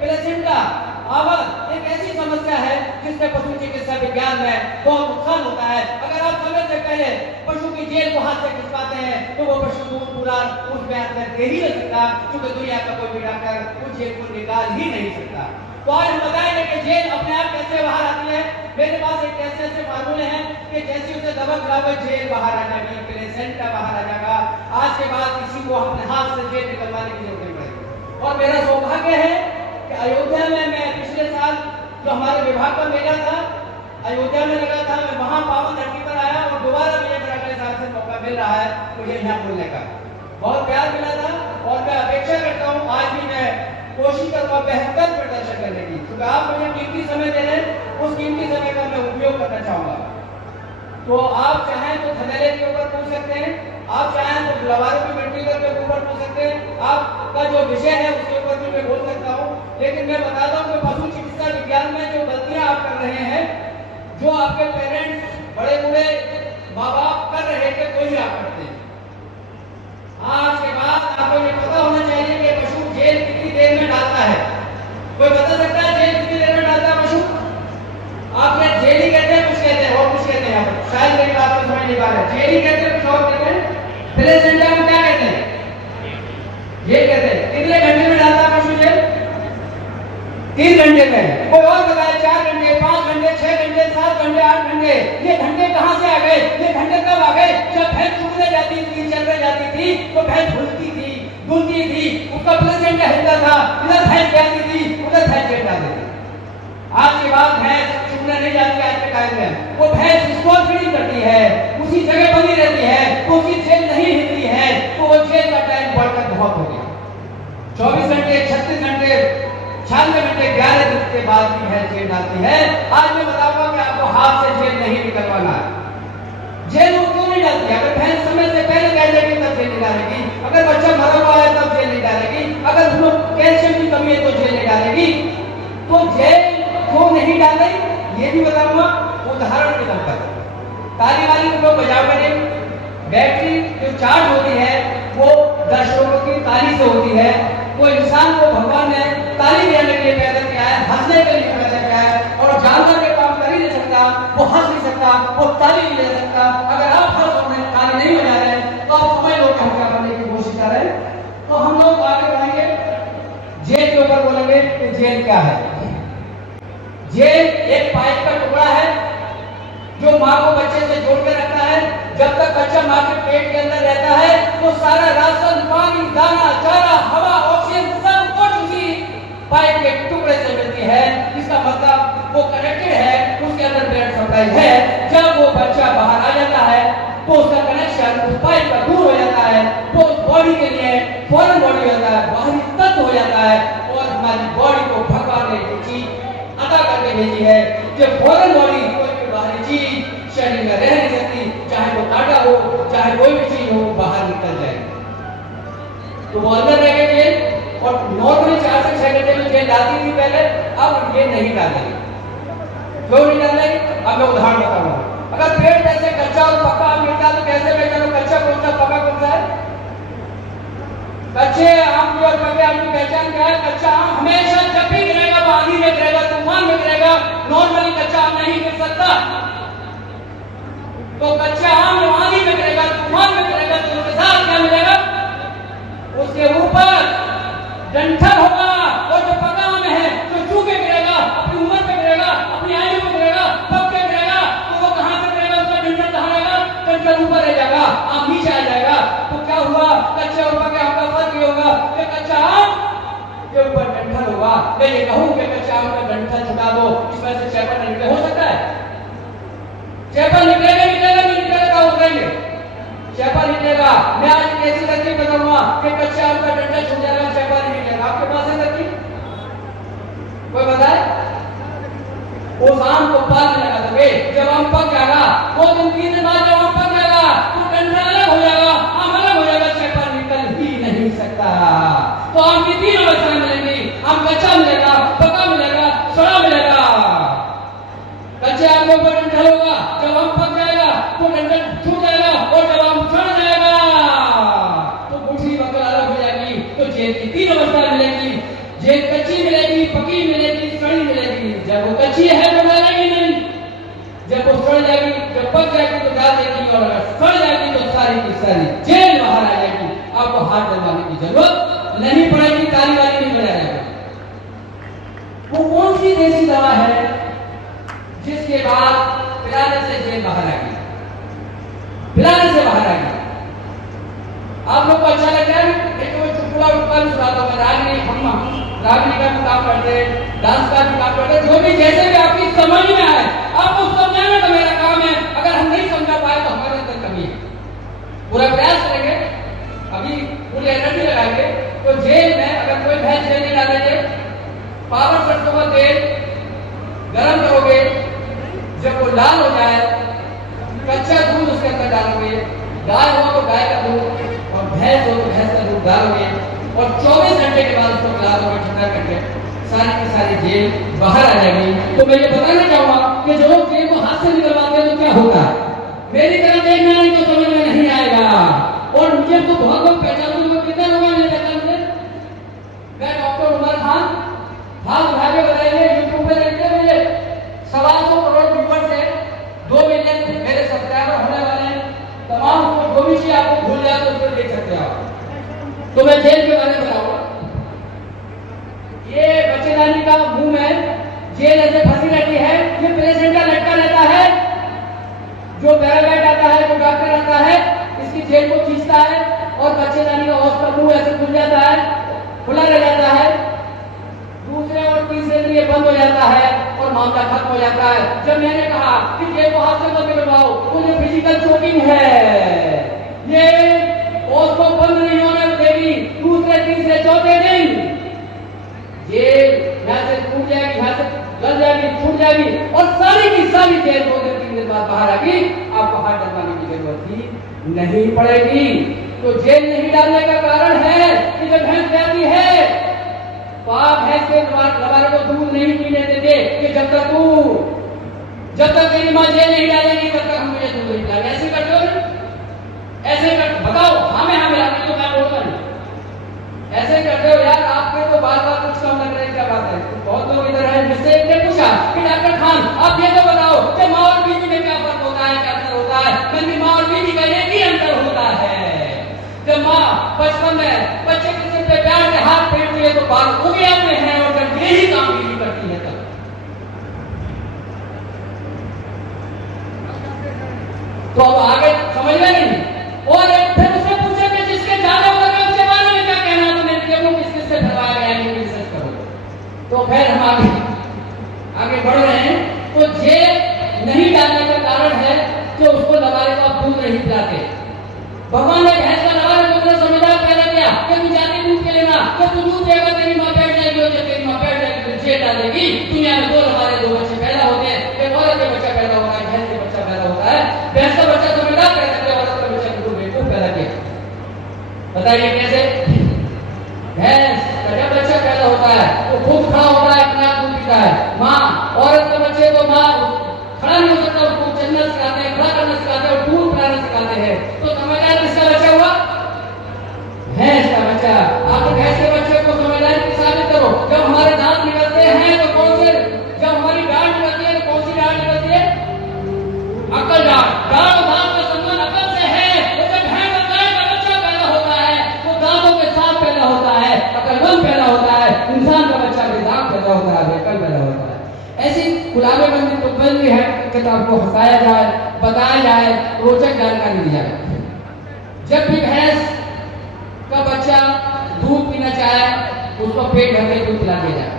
Placenta आवत एक ऐसी समस्या है जिससे पशु चिकित्सा विज्ञान में बहुत नुकसान होता है। अगर आप समय से पहले पशु की जेल को हाथ से खिंचवाते हैं तो वो पशु दूध पूरा उस ब्याज में दे ही नहीं सकता, क्योंकि दुनिया का कोई भी डॉक्टर उस जेल को निकाल ही नहीं सकता। तो आज हम बताएंगे कि जेल अपने आप कैसे बाहर आती है। मेरे पास एक ऐसे फार्मूले हैं कि जैसे उसे दवा खिलाओगे जेल बाहर आ जाएगी, प्लेसेंटा बाहर आ जाएगा। आज के बाद किसी को अपने हाथ से जेल निकलवाने की जरूरत नहीं पड़ेगी। और मेरा सौभाग्य है कि अयोध्या में मैं पिछले साल जो हमारे विभाग का मेला था अयोध्या में लगा था, मैं वहां पावन धरती पर आया और दोबारा मुझे अगले साल से मौका मिल रहा है मुझे यहाँ बोलने का। बहुत प्यार मिला था और मैं अपेक्षा करता हूँ आज भी मैं कोशिश करूंगा बेहतर प्रदर्शन करने की, क्योंकि आप मुझे कीमती समय दे रहे हैं, उस कीमती समय का मैं उपयोग करना चाहूंगा। तो आप चाहें तो थनेले के ऊपर पूछ सकते हैं, आप चाहें तो लवारों की मिट्टी के ऊपर पूछ सकते हैं, आपका जो विषय है उसके ऊपर भी मैं बोल सकता हूँ। लेकिन मैं बताता हूँ कि पशु चिकित्सा विज्ञान में जो गलतियां आप कर रहे हैं, जो आपके पेरेंट्स बड़े बूढ़े माँ बाप कर रहे थे वही आप करते हैं। आज के बाद आपको ये पता होना चाहिए कि पशु जेल कितनी देर में डालता है। कोई बता सकता है जेल कितनी देर में डालता है पशु? आप क्या जेल ही कहते हैं, कुछ कहते हैं और कुछ कहते हैं, आप शायद मेरी बात को समझ नहीं पा रहे। जेल ही कहते हैं, कुछ और कहते हैं। प्लेसेंटा में क्या कहते हैं? जेल कहते हैं। कितने घंटे में डालता है पशु जेल? 3 घंटे में। कोई और बताए 4 घंटे, 5 घंटे, 6 घंटे, 7 घंटे, 8 घंटे। ये घंटे कहां से आ गए? ये घंटे कब आ गए? जब भैंस चुगने जाती थी, चलने जाती थी तो भैंस भूलती थी, धुलती थी, उसका प्लेसेंटा हिलता था, इधर भैंस जाती थी, उधर भैंस चल जाती थी। आज के बाद भैंस चुगने नहीं जाती आज के टाइम में, वो भैंस स्कॉल फीडिंग करती है, उसी जगह बनी रहती है, उसकी जेल नहीं हिलती है, तो वो जेल का टाइम बढ़कर बहुत हो गया। 24 घंटे, 36 घंटे, 96 घंटे, 11 दिन के बाद भी भैंस जेल डालती है। आज मैं बताऊंगा कि आपको हाथ से जेल नहीं निकलवाना है। जेल वो क्यों नहीं डालती? अगर भैंस समय से पहले कह देगी तब जेल नहीं डालेगी, अगर बच्चा मरा हुआ है तब जेल नहीं डालेगी, अगर उसमें कैल्शियम की कमी है तो जेल नहीं डालेगी। तो जेल क्यों नहीं डाले ये भी बताऊंगा उदाहरण के तौर पर। ताली वाली को बजाओगे नहीं, बैटरी जो चार्ज होती है वो 10 लोगों की ताली से होती है। वो इंसान को भगवान ने ताली देने के लिए पैदा किया है, हंसने के लिए पैदा किया है, और जानवर ये काम कर ही नहीं सकता, वो हंस नहीं सकता, वो ताली नहीं दे सकता। अगर आप हंस रहे हैं, ताली नहीं बजा रहे हैं, तो आप समझ लो कि हम क्या करने की कोशिश कर रहे हैं। तो हम लोग आगे बढ़ेंगे, जेल के ऊपर बोलेंगे कि जेल क्या है। जेल एक पाइप का टुकड़ा है जो माँ को बच्चे से जोड़ के रखता है। जब तक बच्चा माँ के पेट के अंदर रहता है तो सारा राशन, पानी, दाना, चारा, हवा, ऑक्सीजन सब कुछ उसी पाइप के टुकड़े से मिलती है। इसका मतलब वो कनेक्टेड है, उसके अंदर ब्लड सप्लाई है। जब वो बच्चा बाहर आ जाता है तो उसका कनेक्शन उस पाइप का दूर हो जाता है, तो उस बॉडी के लिए फॉरेन बॉडी हो जाता है, बाहरी तत्व हो जाता है। और हमारी बॉडी को भगवान ने एक चीज अदा करके भेजी है कि फॉरेन बॉडी कोई भी बाहरी चीज शरीर में रह नहीं सकती, चाहे वो कांटा हो, चाहे कोई भी चीज हो, बाहर निकल जाएगी। तो वो अंदर रह गए जेल, और नॉर्मली 4 से 6 घंटे में जेल डालती थी पहले, अब ये नहीं डालेगी। क्यों नहीं डालेगी? अब मैं उदाहरण बताऊंगा। अगर पेड़ में से कच्चा और पक्का आम मिलता तो कैसे पहचानो कच्चा कौन सा, पक्का कौन सा है? कच्चे आम की और पके आम की पहचान क्या है? कच्चा आम हमेशा जब भी गिरेगा वो आंधी में गिरेगा, तूफान में गिरेगा, नॉर्मली कच्चा आम नहीं गिर सकता। तो कच्चा आम जब आंधी में गिरेगा, तूफान में गिरेगा, तो उसके साथ क्या मिलेगा? उसके ऊपर डंठल होगा। और जो पका आम है जो चूके गिरेगा, अपनी उम्र पे गिरेगा, अपनी आयु पे गिरेगा, पक के गिरेगा, तो वो कहां से गिरेगा? उसका डंठल कहां रहेगा? डंठल ऊपर रह जाएगा, आम नीचे आ जाएगा। तो क्या हुआ? कच्चे और पके आम का फर्क ये होगा कि कच्चा आम के ऊपर डंठल होगा। मैं ये कहूं कि कच्चा आम का डंठल छुटा दो, इसमें से चैपल निकले, हो सकता है? चैपल निकलेगा, निकलेगा, नहीं निकलेगा, उतरेंगे, चैपल निकलेगा। मैं आज कैसी तरकीब बताऊंगा कि कच्चे आम का डंठल छूट जाएगा, चैपल नहीं निकलेगा। आपके पास है तरकीब? कोई बताए? उस आम को पालने लगा दोगे, जब आम पक जाएगा, 2 दिन 3 दिन बाद जब आम पक जाएगा तो डंठल अलग हो जाएगा, आम अलग हो जाएगा, चैपल निकल ही नहीं सकता। तो आम की 3 अवस्थाएं मिलेंगी, आम कच्चा मिलेगा, पका मिलेगा, सड़ा मिलेगा। कच्चे आम के ऊपर डंठल होगा, जब आम पक जाएगा तो डंठल छूट जाएगा, और जब आम सड़ जाएगा तो गुठली बकल अलग हो जाएगी। तो जेल की 3 अवस्था मिलेगी। जेल कच्ची मिलेगी, मिलेगी, पकी मिलेगी, सड़ी मिलेगी। जब वो कच्ची है तो डालेगी नहीं, जब वो सड़ जाएगी, जब पक जाएगी तो डाल देगी, और अगर सड़ जाएगी तो सारी की सारी जेल बाहर आ जाएगी। आपको हाथ डलवाने की जरूरत नहीं पड़ेगी, ताली वाली नहीं बजा जाएगा। वो कौन सी देसी दवा है जिसके बाद पिलाने से जेल बाहर आ गई, पिलाने से बाहर आ गई? आप लोग को अच्छा लगता है? एक तो चुटकुला उटकुला भी सुनाता हूँ। रागनी रागनी का भी काम करते, डांस का भी काम करते, जो भी जैसे भी आपकी समझ में आए आपको समझाने का मेरा काम है। अगर हम नहीं समझा पाए तो हमारे अंदर कमी है। पूरा प्रयास करेंगे, अभी पूरी एनर्जी लगाएंगे। तो जेल में अगर कोई भैंस जेल नहीं डालेंगे, पावर सरसों का तेल गरम करोगे, जब वो लाल हो जाए, कच्चा दूध उसके अंदर डालोगे, गाय हो तो गाय का दूध और भैंस हो तो भैंस का दूध डालोगे, और 24 घंटे के बाद उसको पिला दोगे ठंडा करके, सारी की सारी जेल बाहर आ जाएगी। तो मैं ये बताना चाहूंगा कि जो लोग जेल को हाथ से निकलवाते हैं तो क्या होता है, मेरी तरह देखना नहीं तो समझ में नहीं आएगा। और मुझे तो बहुत लोग पहचानते हैं, कितने लोग हैं पहचानते? मैं डॉक्टर उमर खान, हाथ उठा के बताइए, यूट्यूब पे देखते हैं मुझे 125 करोड़ व्यूअर्स है, 2 मिलियन मेरे सब्सक्राइबर होने वाले हैं। तमाम जो भी चीज आपको भूल जाए तो उसको देख सकते हो आप। तो मैं जेल के बारे में बताऊंगा। ये बच्चेदानी का मुंह में जेल ऐसे फंसी रहती है, ये प्लेसेंटा लटका रहता है, जो पैरालाइट आता है, जो डॉक्टर आता है, इसकी जेल को खींचता है और बच्चेदानी का होश का मुंह ऐसे खुल जाता है, खुला रह जाता है। दूसरे और तीसरे दिन ये बंद हो जाता है और मामला खत्म हो जाता है। जब मैंने कहा कि जेल को हाथ से मत निकलवाओ, तो ये फिजिकल चोकिंग है, ये उसको बंद नहीं होने देगी दूसरे तीसरे चौथे दिन। ये यहाँ से टूट जाएगी, यहाँ से गल जाएगी, छूट जाएगी, और सारी की सारी जेल 2 दिन 3 दिन बाद बाहर आएगी। आपको हाथ डलवाने की जरूरत ही नहीं पड़ेगी। तो जेल नहीं डालने का कारण है कि जब भैंस जाती है तो आप भैंस के लबारे को दूध नहीं पीने देते कि जब तक तेरी माँ जेल नहीं डालेगी तब तक हम मुझे दूध नहीं पिलाएंगे। ऐसे करते हो, ऐसे कर बताओ, हमें आपकी तो मैं बोलता नहीं, ऐसे करते हो यार। आपके तो बार बार कुछ कम लग रहा है, क्या बात है? बहुत लोग इधर है, मुझसे एक ने पूछा कि डॉक्टर खान आप ये तो बताओ कि माँ और बीवी में क्या फर्क होता है, क्या अंतर होता है? मैंने माँ और बीवी का एक ही अंतर होता है, जब माँ बचपन में बच्चे के सिर पे प्यार से हाथ फेरती है तो बाल उगे आते हैं, और जब यही काम बीवी करती है तब। तो अब आगे समझ में नहीं। और फिर उसने पूछा कि जिसके ज्यादा होगा उसके बारे में क्या कहना, तो मैंने देखो किस किस से फैलाया गया है, रिसर्च करो। तो फिर हम आगे बढ़ रहे हैं। तो जेल नहीं डालने का कारण है कि उसको लबारे को आप दूध नहीं पिलाते। भगवान ने भैंस का लबारे को इतना समझदार पैदा किया कि तू जाती दूध के लेना, कि तू दूध देगा तेरी माँ बैठ जाएगी, और जब तेरी माँ बैठ जाएगी तो जेल डालेगी। दुनिया में 2 लबारे 2 बच्चे पैदा होते हैं, एक औरत का बच्चा पैदा होता है, भैंस का बच्चा पैदा होता है। भैंस का बच्चा समझदार पैदा किया, औरत का बच्चा बिल्कुल बेवकूफ पैदा किया। बताइए कैसे? भैंस का जब बच्चा पैदा होता है वो खुद खड़ा होता है, अपना दूध पीता है। माँ औरत के बच्चे को माँ खड़ा नहीं हो सकता, उसको चलना सिखाते हैं, खड़ा करना सिखाते हैं, और दूध पिलाना सिखाते हैं। तो समझदार किसका बच्चा हुआ? भैंस का बच्चा। आप भैंस के बच्चे को समझदार की साबित करो। जब हमारे दांत निकलते हैं तो कौन से, जब हमारी डांट निकलती है तो कौन सी डांट निकलती है? अकल डांट। दांत दांत का संबंध अकल से है। तो जब भैंस का बच्चा पैदा होता है तो दांतों के साथ पैदा होता है, अकलमंद पैदा होता है। इंसान का बच्चा भी दांत पैदा होता है, अकल पैदा होता है। ऐसी गुलाबे बंदी तो बंदी है कि आपको हंसाया जाए, बताया जाए, रोचक जानकारी दी जाए। जब भी भैंस का बच्चा दूध पीना चाहे उसको पेट भर के दूध पिला दिया जाए,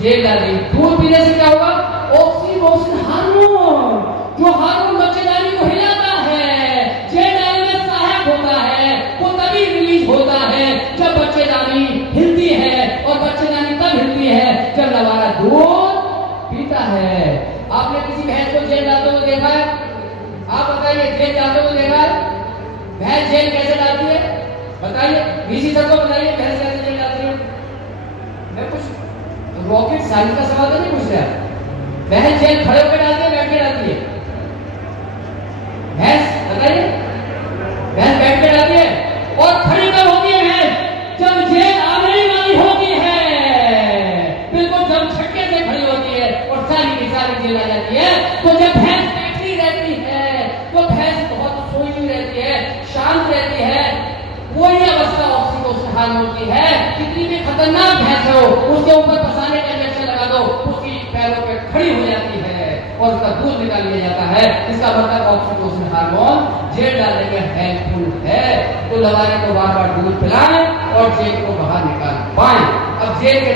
जेल डाल दी। दूध पीने से क्या होगा? ऑक्सीटोसिन हार्मोन, जो हार्मोन बच्चेदानी को हिलाता है, जेल डालने में सहायक होता है, वो तभी रिलीज होता है जब बच्चेदानी हिलती है। और बच्चेदानी तब हिलती है जब लबारा दूध पीता है। आपने किसी भैंस को जेल डालते हुए देखा है? आप बताइए, जेल डालते हुए देखा है? भैंस जेल कैसे डालती है बताइए, बीसी सर को बताइए भैंस कैसे जेल डालती है। मैं कुछ रॉकेट साइंस का सवाल तो नहीं पूछ रहा। भैंस जेल खड़े होकर डालती है, बैठ के डालती है? भैंस बताइए, भैंस बैठ के डालती है। और खड़ी कब होती है भैंस? जब जेल आने वाली होती है। बोलती है कितनी भी खतरनाक भैंस हो उसके ऊपर फंसाने का इंजेक्शन लगा दो, उसकी पैरों पे खड़ी हो जाती है और उसका दूध निकाल लिया जाता है। इसका मतलब ऑक्सीटोसिन हार्मोन जेल डालने में हेल्पफुल है। तो लवारे को बार बार दूध पिलाएं और जेल को बाहर निकाल पाएं। अब जेल के